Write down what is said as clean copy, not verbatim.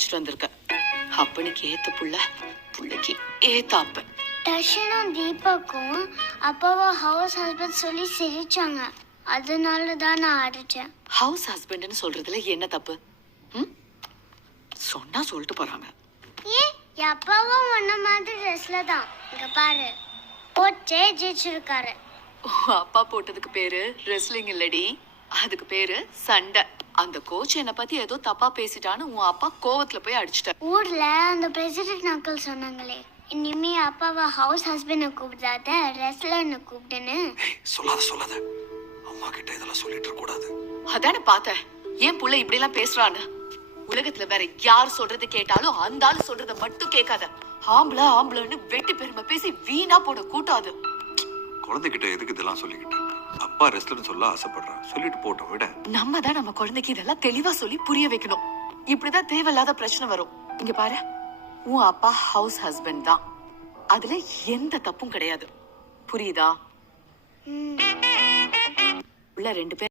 அடிச்சுட்டு வந்திருக்க. அப்பனுக்கு ஏத்த புள்ள, புள்ளைக்கு ஏத்த அப்ப. தர்ஷனும் தீபக்கும் அப்பாவை ஹவுஸ் ஹஸ்பண்ட் சொல்லி சிரிச்சாங்க. அதனாலதான் நான் அடிச்சேன். ஹவுஸ் ஹஸ்பண்ட்னு சொல்றதுல என்ன தப்பு? சொன்னா சொல்லிட்டு போறாங்க. ஏன் என் அப்பாவும் ஒன்ன மாதிரி ட்ரெஸ்ல தான் இங்க பாரு போட்டே ஜெயிச்சிருக்காரு. அப்பா போட்டதுக்கு பேரு ரெஸ்லிங் இல்லடி, அதுக்கு பேரு சண்டை. அந்த கோச் என்ன பத்தி ஏதோ தப்பா பேசிட்டான்னு உன் அப்பா கோவத்துல போய் அடிச்சிட்ட. ஊர்ல அந்த பிரசிடென்ட் அங்கிள் சொன்னாங்களே, இனிமே அப்பாவை ஹவுஸ் ஹஸ்பண்ட் கூப்பிடாத ரெஸ்லர்னு கூப்பிடுன்னு. சொல்லாத அம்மா கிட்ட இதெல்லாம் சொல்லிட்டு இருக்க கூடாது. அதானே பார்த்தேன் ஏன் புள்ள இப்படி எல்லாம் பேசுறான்னு. உலகத்துல வேற யார் சொல்றது கேட்டாலும் அந்த ஆளு சொல்றத மட்டும் கேட்காத. ஆம்பளன்னு வெட்டி பெருமை பேசி வீணா போட கூட்டாது. குழந்தைகிட்ட எதுக்கு இதெல்லாம் சொல்லிக்கிட்டு? அப்பா ரெஸ்ட்லன்னு சொல்ல ஆசைப்படுறான், சொல்லிட்டு போட்டோம் விட. நம்ம தான் நம்ம குழந்தைக்கு இதெல்லாம் தெளிவா சொல்லி புரிய வைக்கணும். இப்படிதான் தேவையில்லாத பிரச்சனை வரும். இங்க பாரு, உன் அப்பா ஹவுஸ் ஹஸ்பண்ட் தான், அதுல எந்த தப்பும் கிடையாது. புரியுதா? உள்ள 2 பேர்